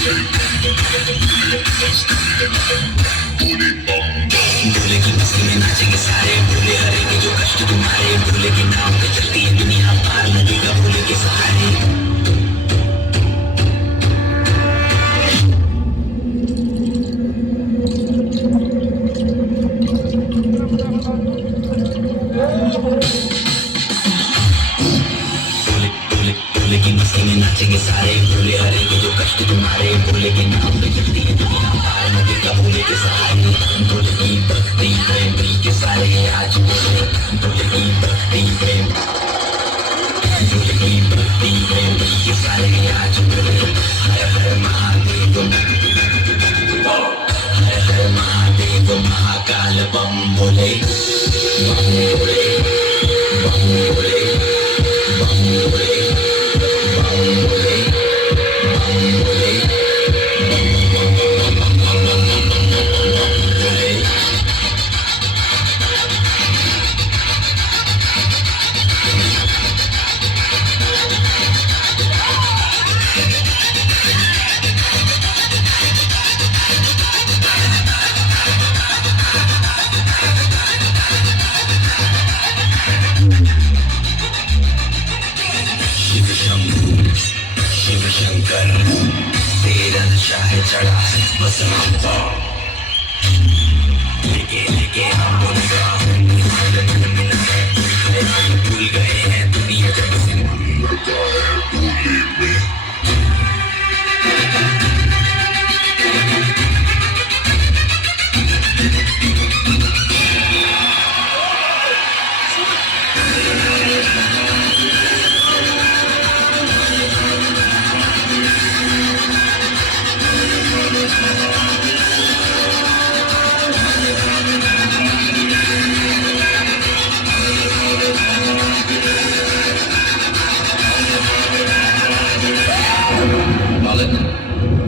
भोले की मस्ती में नाचेंगे सारे, भोले हरेंगे जो कष्ट तुम्हारे, भोले के नाम पे चलती है दुनिया पार लगेगा भोले के सहारे। भोले की मस्ती में नाचेंगे सारे, भोले हरेंगे जो कष्ट तुम्हारे, भोले के नाम पे चलती है दुनिया पार लगेगा भोले के सहारे। भोले की भक्ति प्रेम के सारे आज बोले, भोले की भक्ति प्रेम, भोले की भक्ति प्रेम के सारे आज बोले। हर हर महादेव, हर हर महादेव, महाकाल बम भोले, बम भोले, बम भोले, बम भोले, बम भोले, बम भोले, शिव शंभू शिव शंकर तेरा नशा है चढ़ा बस हम लेके हम बोल भूल गए हैं दुनिया जब से लगा है भूले में।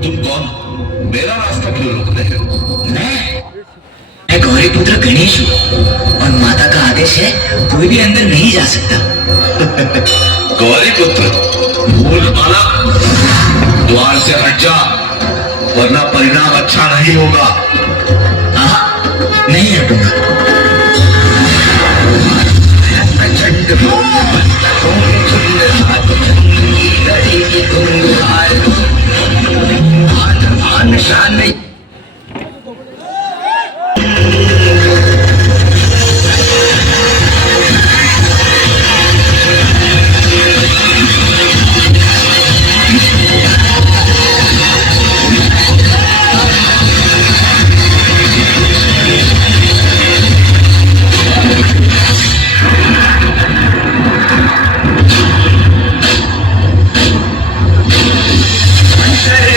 तुम कौन? मेरा रास्ता क्यों रोक रहे हो? मैं गौरी पुत्र गणेश हूँ और माता का आदेश है कोई भी अंदर नहीं जा सकता। गौरी पुत्र भूल माना, द्वार से हट जा वरना परिणाम अच्छा नहीं होगा। नहीं हटूंगा। निशान नहीं।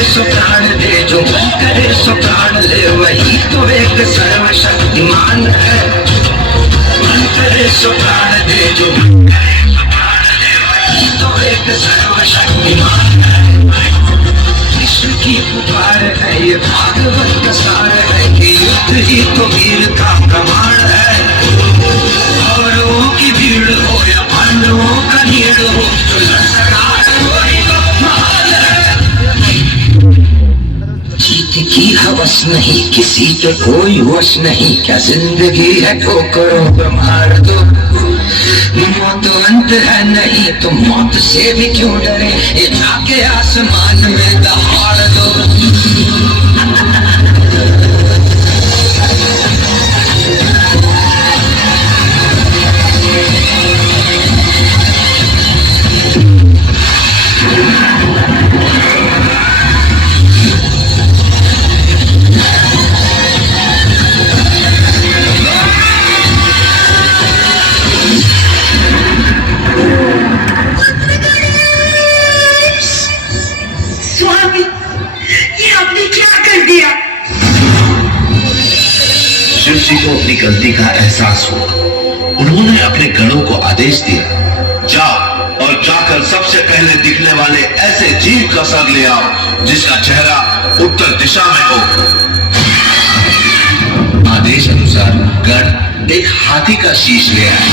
सो प्राण दे जो मन करे सो प्राण ले, वही तो एक सर्वशक्तिमान है। मन करे सो प्राण दे जो मन करे सो प्राण ले, वही तो एक सर्वशक्तिमान है। कृष्ण की पुकार है ये भागवत का सार है कि युद्ध ही तो वीर का प्रमाण है। कौरवों की भीड़ हो या पांडवों का नीड़ हो, जो लड़ सका वही तो महान है। जीत की हवस नहीं किसी पे कोई वश नहीं, क्या जिंदगी है ठोकरों पर मार दो। मौत अंत है नहीं तो मौत से भी क्यों डरे, ये जाके आसमान में दहाड़ दो। शिव जी को अपनी गलती का एहसास हुआ। उन्होंने अपने गणों को आदेश दिया, जाओ और जाकर सबसे पहले दिखने वाले ऐसे जीव का सर ले आओ जिसका चेहरा उत्तर दिशा में हो। आदेश अनुसार गण एक हाथी का शीश ले आए।